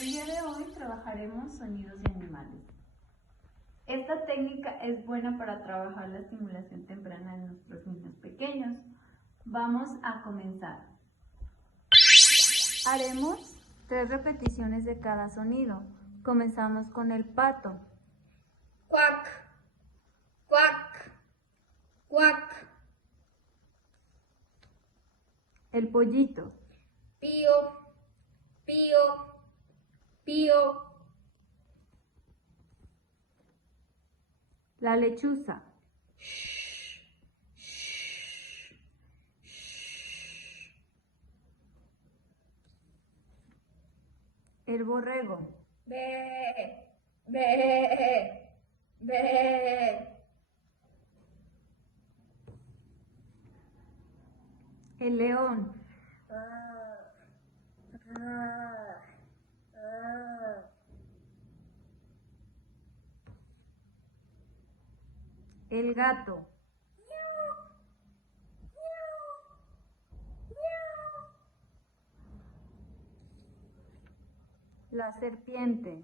El día de hoy trabajaremos sonidos de animales. Esta técnica es buena para trabajar la estimulación temprana en nuestros niños pequeños. Vamos a comenzar. Haremos 3 repeticiones de cada sonido. Comenzamos con el pato. Cuac, cuac, cuac. El pollito. Pío, pío, pío. La lechuza. El borrego. Be, be, be. El león. El gato. La serpiente.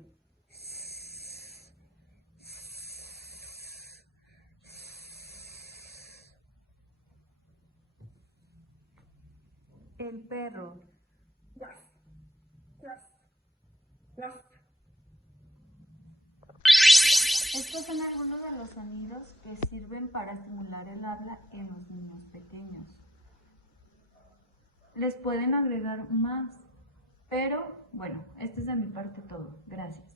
El perro. Estos son algunos de los sonidos que sirven para estimular el habla en los niños pequeños. Les pueden agregar más, pero bueno, esto es de mi parte todo. Gracias.